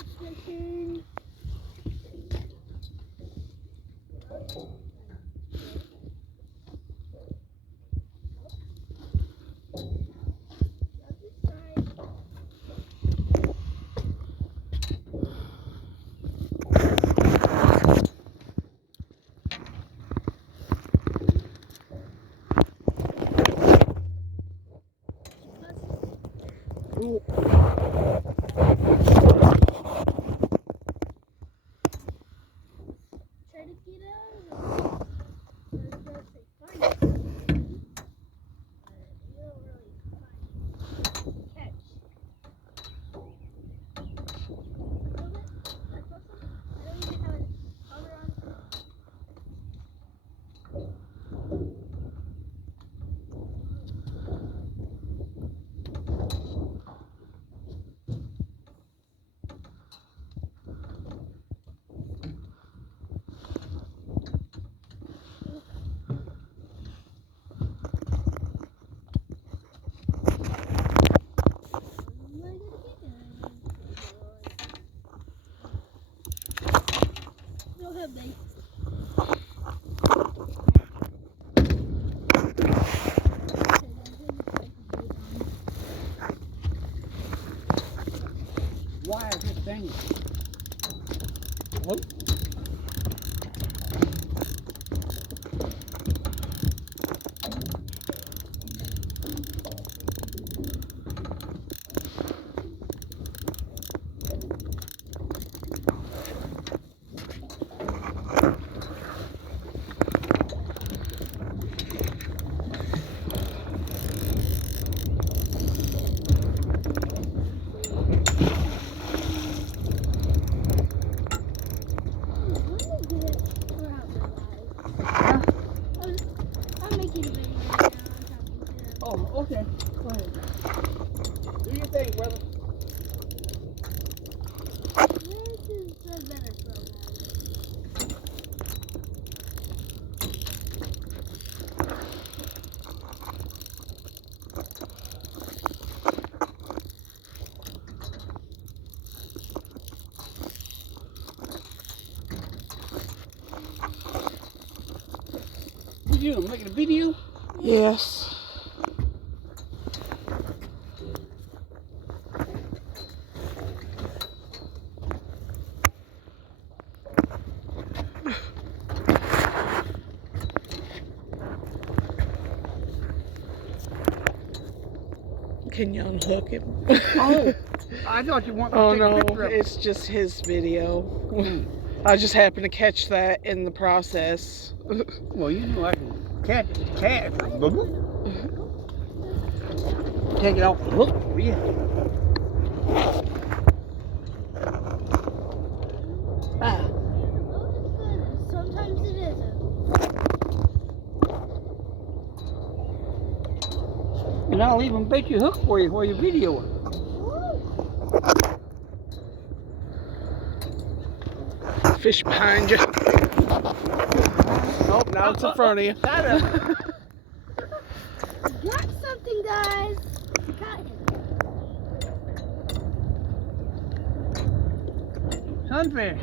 Fishing. Try to get out. Why is this thing? What? Oh, okay. Go ahead. Do your thing, brother. This is the better program. What you doing? Making a video? Yes. Can you unhook him? Oh, I thought you wanted to take a picture of it. It's just his video. I just happened to catch that in the process. Well, you know I can catch the cat. Take it off the hook for you. Ah. Sometimes it isn't. And I'll even bait your hook for you while you're videoing. Fish behind you. Nope, now it's in front of you. Got something, guys. Got him. Sunfish.